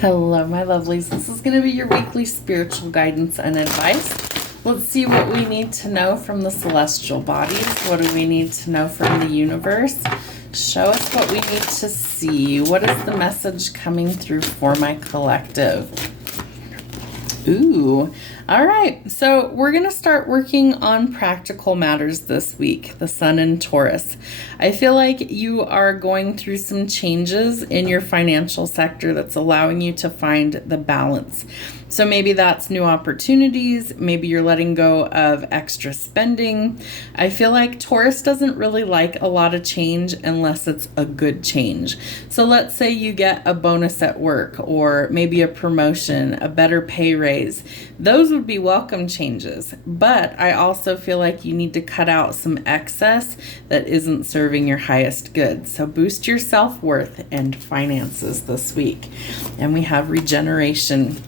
Hello, my lovelies. This is going to be your weekly spiritual guidance and advice. Let's see what we need to know from the celestial bodies. What do we need to know from the universe? Show us what we need to see. What is the message coming through for my collective? Ooh. All right, so we're going to start working on practical matters this week, the Sun in Taurus. I feel like you are going through some changes in your financial sector that's allowing you to find the balance. So maybe that's new opportunities, maybe you're letting go of extra spending. I feel like Taurus doesn't really like a lot of change unless it's a good change. So let's say you get a bonus at work or maybe a promotion, a better pay raise. Those would be welcome changes, but I also feel like you need to cut out some excess that isn't serving your highest good. So boost your self-worth and finances this week. And we have regeneration.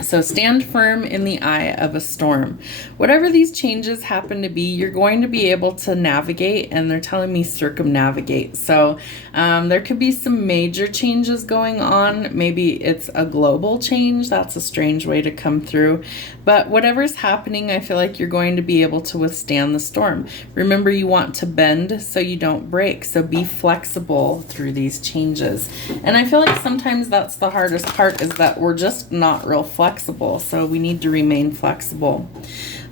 So stand firm in the eye of a storm. Whatever these changes happen to be, you're going to be able to navigate, and they're telling me circumnavigate. So there could be some major changes going on. Maybe it's a global change. That's a strange way to come through. But whatever's happening, I feel like you're going to be able to withstand the storm. Remember, you want to bend so you don't break. So be flexible through these changes. And I feel like sometimes that's the hardest part, is that we're just not real flexible. So we need to remain flexible.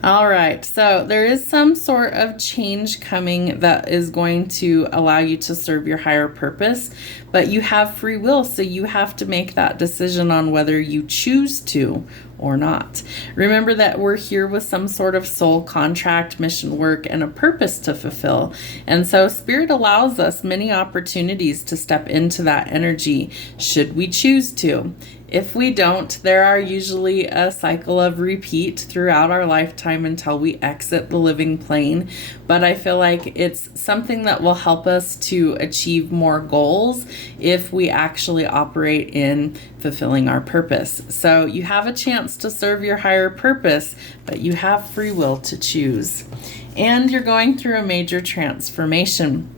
All right, so there is some sort of change coming that is going to allow you to serve your higher purpose, but you have free will, so you have to make that decision on whether you choose to or not. Remember that we're here with some sort of soul contract, mission work, and a purpose to fulfill. And so Spirit allows us many opportunities to step into that energy should we choose to. If we don't, there are usually a cycle of repeat throughout our lifetime until we exit the living plane. But I feel like it's something that will help us to achieve more goals if we actually operate in fulfilling our purpose. So you have a chance to serve your higher purpose, but you have free will to choose. And you're going through a major transformation.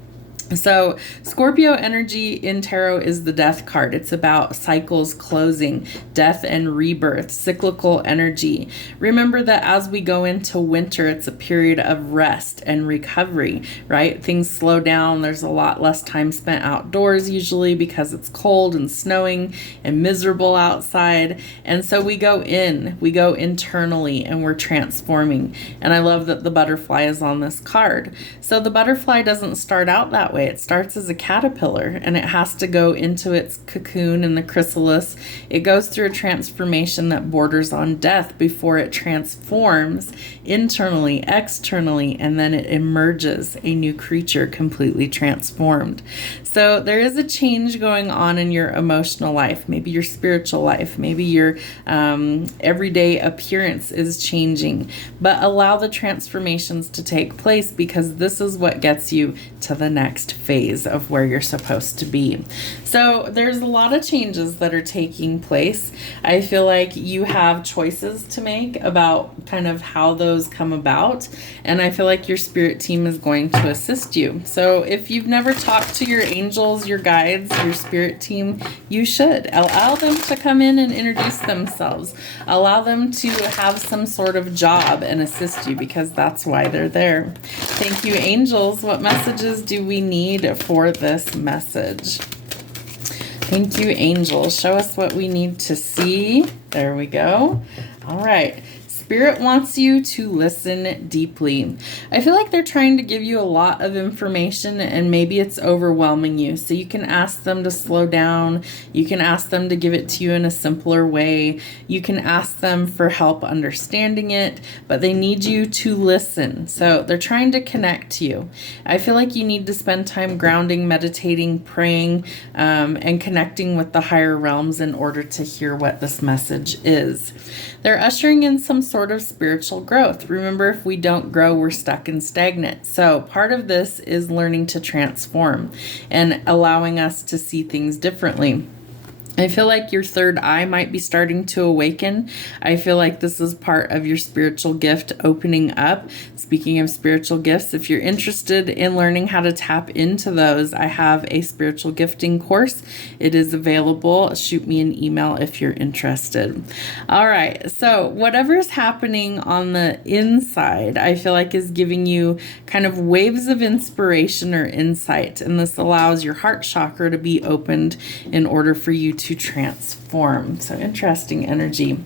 So Scorpio energy in tarot is the death card. It's about cycles closing, death and rebirth, cyclical energy. Remember that as we go into winter, it's a period of rest and recovery, right? Things slow down. There's a lot less time spent outdoors usually because it's cold and snowing and miserable outside. And so we go internally, and we're transforming. And I love that the butterfly is on this card. So the butterfly doesn't start out that way. It starts as a caterpillar, and it has to go into its cocoon in the chrysalis. It goes through a transformation that borders on death before it transforms internally, externally, and then it emerges a new creature completely transformed. So there is a change going on in your emotional life, maybe your spiritual life, maybe your everyday appearance is changing, but allow the transformations to take place, because this is what gets you to the next phase of where you're supposed to be. So there's a lot of changes that are taking place. I feel like you have choices to make about kind of how those come about, and I feel like your spirit team is going to assist you. So if you've never talked to your angels, your guides, your spirit team, you should. Allow them to come in and introduce themselves. Allow them to have some sort of job and assist you, because that's why they're there. Thank you, angels. What messages do we need for this message? Thank you, angels. Show us what we need to see. There we go. All right. Spirit wants you to listen deeply. I feel like they're trying to give you a lot of information, and maybe it's overwhelming you. So you can ask them to slow down. You can ask them to give it to you in a simpler way. You can ask them for help understanding it, but they need you to listen. So they're trying to connect to you. I feel like you need to spend time grounding, meditating, praying, and connecting with the higher realms in order to hear what this message is. They're ushering in some sort of spiritual growth. Remember, if we don't grow, we're stuck and stagnant. So part of this is learning to transform and allowing us to see things differently. I feel like your third eye might be starting to awaken. I feel like this is part of your spiritual gift opening up. Speaking of spiritual gifts, if you're interested in learning how to tap into those, I have a spiritual gifting course. It is available. Shoot me an email if you're interested. All right. So whatever is happening on the inside, I feel like is giving you kind of waves of inspiration or insight. And this allows your heart chakra to be opened in order for you to transform. So interesting energy.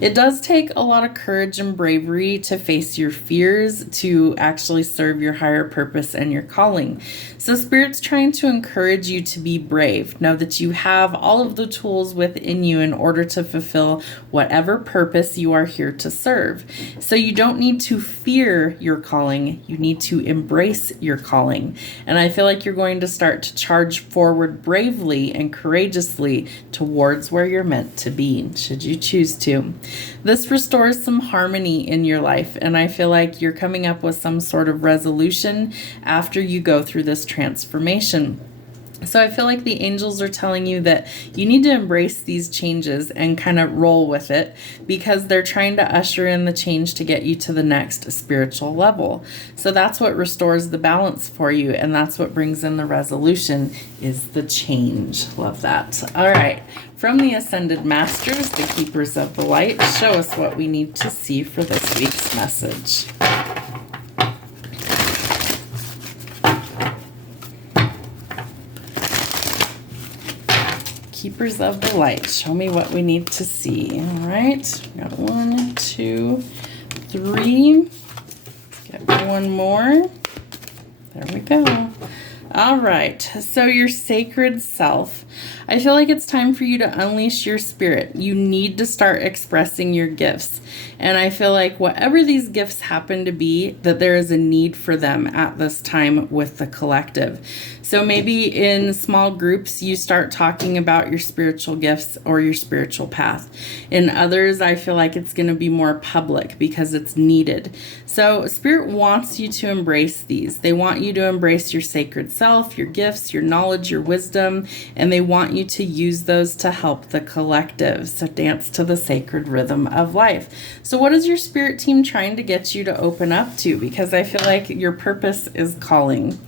It does take a lot of courage and bravery to face your fears, to actually serve your higher purpose and your calling. So Spirit's trying to encourage you to be brave. Know that you have all of the tools within you in order to fulfill whatever purpose you are here to serve. So you don't need to fear your calling. You need to embrace your calling. And I feel like you're going to start to charge forward bravely and courageously towards where you're meant to be, should you choose to. This restores some harmony in your life, and I feel like you're coming up with some sort of resolution after you go through this transformation. So I feel like the angels are telling you that you need to embrace these changes and kind of roll with it, because they're trying to usher in the change to get you to the next spiritual level. So that's what restores the balance for you, and that's what brings in the resolution, is the change. Love that. All right. From the Ascended Masters, the Keepers of the Light, show us what we need to see for this week's message. Keepers of the Light, show me what we need to see. All right, we got 1, 2, 3. Get one more. There we go. All right, so your sacred self. I feel like it's time for you to unleash your spirit. You need to start expressing your gifts. And I feel like whatever these gifts happen to be, that there is a need for them at this time with the collective. So maybe in small groups, you start talking about your spiritual gifts or your spiritual path. In others, I feel like it's going to be more public because it's needed. So Spirit wants you to embrace these. They want you to embrace your sacred self, your gifts, your knowledge, your wisdom, and they want you to use those to help the collective. So dance to the sacred rhythm of life. So what is your spirit team trying to get you to open up to? Because I feel like your purpose is calling.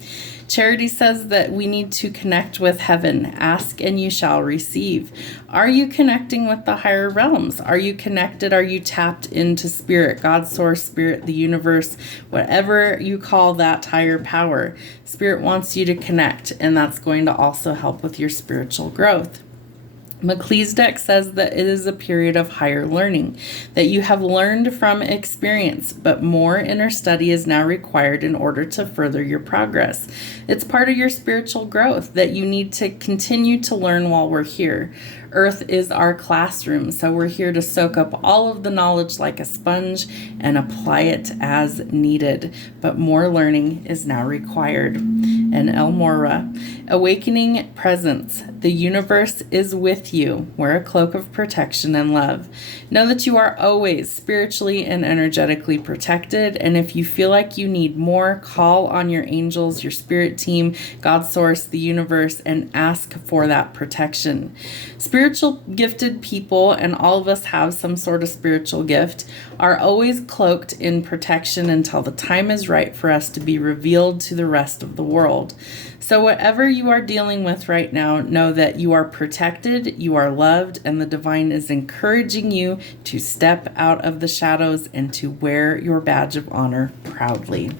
Charity says that we need to connect with heaven. Ask and you shall receive. Are you connecting with the higher realms? Are you connected? Are you tapped into spirit, God, source, spirit, the universe, whatever you call that higher power? Spirit wants you to connect, and that's going to also help with your spiritual growth. McLee's deck says that it is a period of higher learning, that you have learned from experience, but more inner study is now required in order to further your progress. It's part of your spiritual growth that you need to continue to learn while we're here. Earth is our classroom, so we're here to soak up all of the knowledge like a sponge and apply it as needed. But more learning is now required. And El Mora, awakening presence. The universe is with you. Wear a cloak of protection and love. Know that you are always spiritually and energetically protected. And if you feel like you need more, call on your angels, your spirit team, God source, the universe, and ask for that protection. Spiritual gifted people, and all of us have some sort of spiritual gift, are always cloaked in protection until the time is right for us to be revealed to the rest of the world. So whatever you are dealing with right now, know that you are protected, you are loved, and the divine is encouraging you to step out of the shadows and to wear your badge of honor proudly.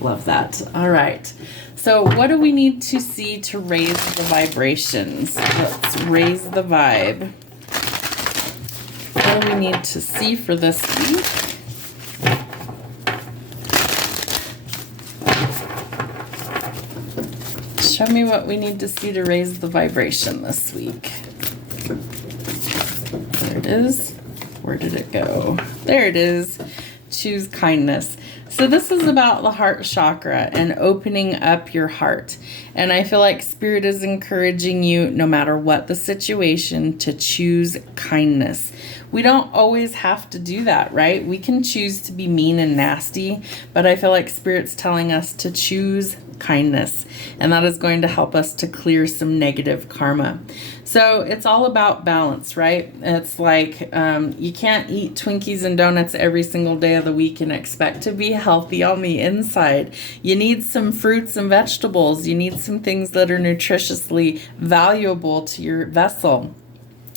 Love that. All right. So what do we need to see to raise the vibrations? Let's raise the vibe. What do we need to see for this week? Show me what we need to see to raise the vibration this week. There it is. Where did it go? There it is. Choose kindness. So this is about the heart chakra and opening up your heart. And I feel like Spirit is encouraging you, no matter what the situation, to choose kindness. We don't always have to do that, right? We can choose to be mean and nasty, but I feel like Spirit's telling us to choose kindness. And that is going to help us to clear some negative karma. So it's all about balance, right? It's like you can't eat Twinkies and donuts every single day of the week and expect to be healthy on the inside. You need some fruits and vegetables. You need some things that are nutritiously valuable to your vessel.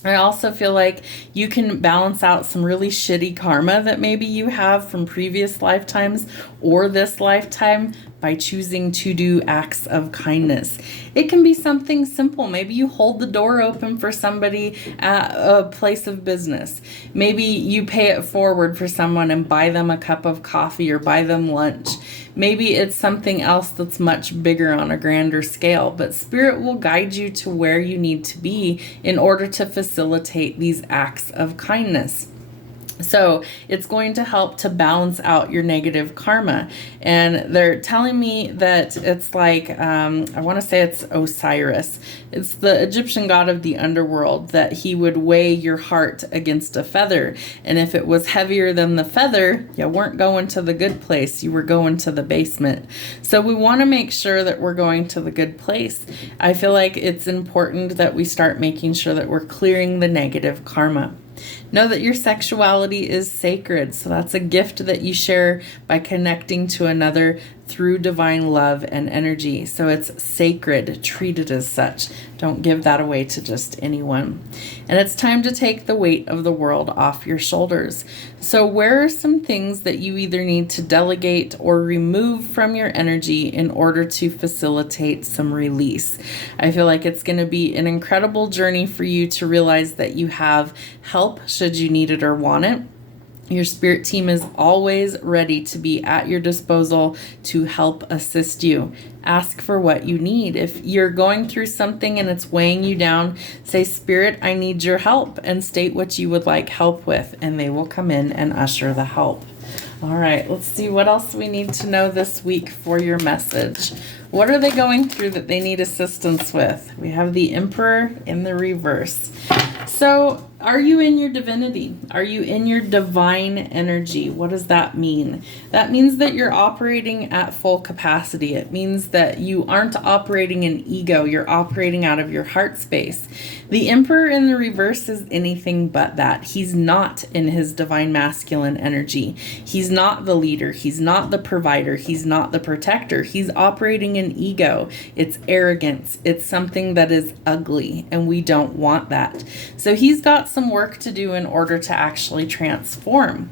I also feel like you can balance out some really shitty karma that maybe you have from previous lifetimes or this lifetime by choosing to do acts of kindness. It can be something simple. Maybe you hold the door open for somebody at a place of business. Maybe you pay it forward for someone and buy them a cup of coffee or buy them lunch. Maybe it's something else that's much bigger on a grander scale, but Spirit will guide you to where you need to be in order to facilitate these acts of kindness. So it's going to help to balance out your negative karma. And they're telling me that it's like, I want to say it's Osiris. It's the Egyptian god of the underworld, that he would weigh your heart against a feather. And if it was heavier than the feather, you weren't going to the good place. You were going to the basement. So we want to make sure that we're going to the good place. I feel like it's important that we start making sure that we're clearing the negative karma. Know that your sexuality is sacred. So that's a gift that you share by connecting to another through divine love and energy. So it's sacred. Treat it as such. Don't give that away to just anyone. And it's time to take the weight of the world off your shoulders. So where are some things that you either need to delegate or remove from your energy in order to facilitate some release? I feel like it's going to be an incredible journey for you to realize that you have help should you need it or want it. Your spirit team is always ready to be at your disposal to help assist you. Ask for what you need. If you're going through something and it's weighing you down, say, Spirit, I need your help, and state what you would like help with, and they will come in and usher the help. All right, let's see what else we need to know this week for your message. What are they going through that they need assistance with? We have the Emperor in the reverse. So, are you in your divinity? Are you in your divine energy? What does that mean? That means that you're operating at full capacity. It means that you aren't operating in ego. You're operating out of your heart space. The Emperor in the reverse is anything but that. He's not in his divine masculine energy. He's not the leader. He's not the provider. He's not the protector. He's operating in ego. It's arrogance. It's something that is ugly, and we don't want that. So he's got some work to do in order to actually transform.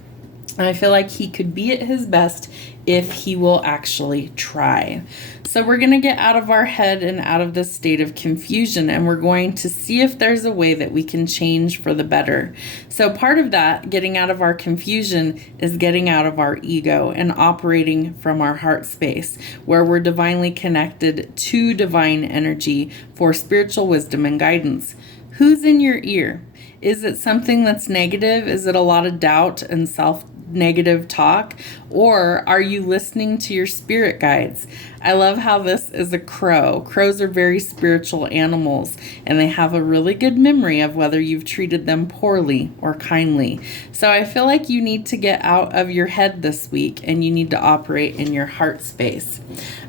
And I feel like he could be at his best if he will actually try. So we're going to get out of our head and out of this state of confusion, and we're going to see if there's a way that we can change for the better. So part of that, getting out of our confusion, is getting out of our ego and operating from our heart space, where we're divinely connected to divine energy for spiritual wisdom and guidance. Who's in your ear? Is it something that's negative? Is it a lot of doubt and self-negative talk? Or are you listening to your spirit guides? I love how this is a crow. Crows are very spiritual animals, and they have a really good memory of whether you've treated them poorly or kindly. So I feel like you need to get out of your head this week, and you need to operate in your heart space.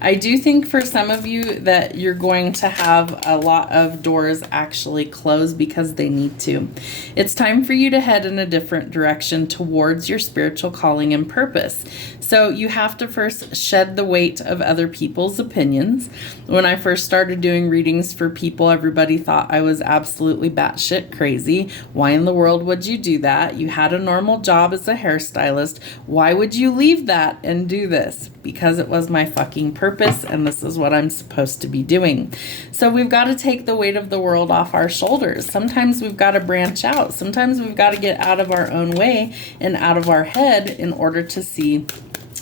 I do think for some of you that you're going to have a lot of doors actually close because they need to. It's time for you to head in a different direction towards your spiritual calling and purpose. So you have to first shed the weight of other people's opinions. When I first started doing readings for people, everybody thought I was absolutely batshit crazy. Why in the world would you do that? You had a normal job as a hairstylist. Why would you leave that and do this? Because it was my fucking purpose, and this is what I'm supposed to be doing. So we've got to take the weight of the world off our shoulders. Sometimes we've got to branch out. Sometimes we've got to get out of our own way and out of our head in order to see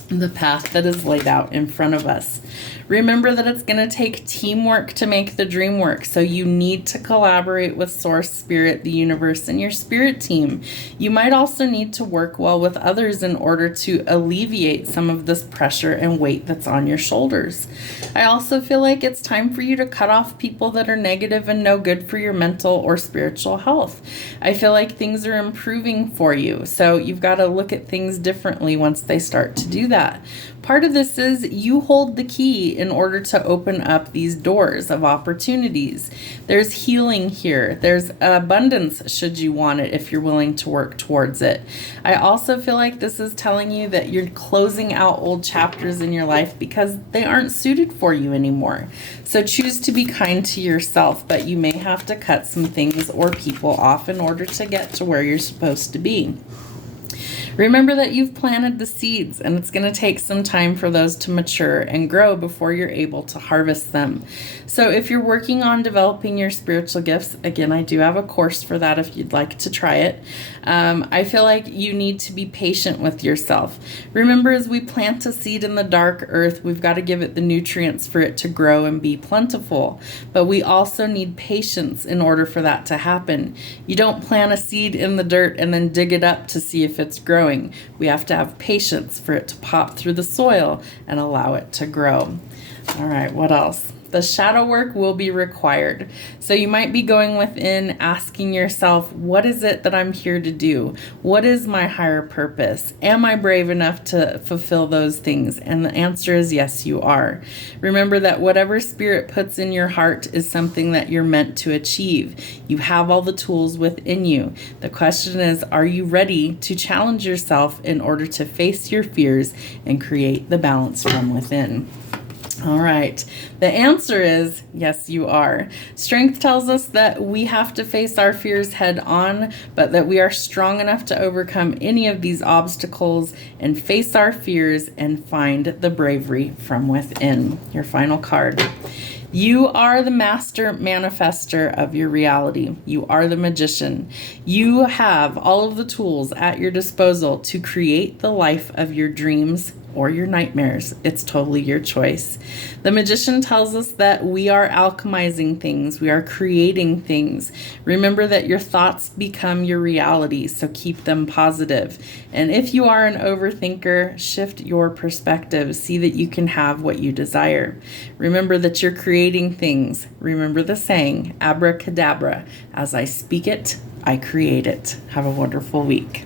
the path that is laid out in front of us. Remember that it's going to take teamwork to make the dream work. So you need to collaborate with Source, Spirit, the universe, and your spirit team. You might also need to work well with others in order to alleviate some of this pressure and weight that's on your shoulders. I also feel like it's time for you to cut off people that are negative and no good for your mental or spiritual health. I feel like things are improving for you. So you've got to look at things differently once they start to do that. Part of this is you hold the key in order to open up these doors of opportunities. There's healing here. There's abundance should you want it if you're willing to work towards it. I also feel like this is telling you that you're closing out old chapters in your life because they aren't suited for you anymore. So choose to be kind to yourself, but you may have to cut some things or people off in order to get to where you're supposed to be. Remember that you've planted the seeds, and it's going to take some time for those to mature and grow before you're able to harvest them. So if you're working on developing your spiritual gifts, again, I do have a course for that if you'd like to try it. I feel like you need to be patient with yourself. Remember, as we plant a seed in the dark earth, we've got to give it the nutrients for it to grow and be plentiful. But we also need patience in order for that to happen. You don't plant a seed in the dirt and then dig it up to see if it's growing. We have to have patience for it to pop through the soil and allow it to grow. All right, what else? The shadow work will be required. So you might be going within asking yourself, what is it that I'm here to do? What is my higher purpose? Am I brave enough to fulfill those things? And the answer is yes, you are. Remember that whatever spirit puts in your heart is something that you're meant to achieve. You have all the tools within you. The question is, are you ready to challenge yourself in order to face your fears and create the balance from within? All right. The answer is yes, you are. Strength tells us that we have to face our fears head on, but that we are strong enough to overcome any of these obstacles and face our fears and find the bravery from within. Your final card. You are the master manifester of your reality. You are the magician. You have all of the tools at your disposal to create the life of your dreams or your nightmares. It's totally your choice. The magician tells us that we are alchemizing things. We are creating things. Remember that your thoughts become your reality, so keep them positive. And if you are an overthinker, shift your perspective. See that you can have what you desire. Remember that you're creating things. Remember the saying, abracadabra. As I speak it, I create it. Have a wonderful week.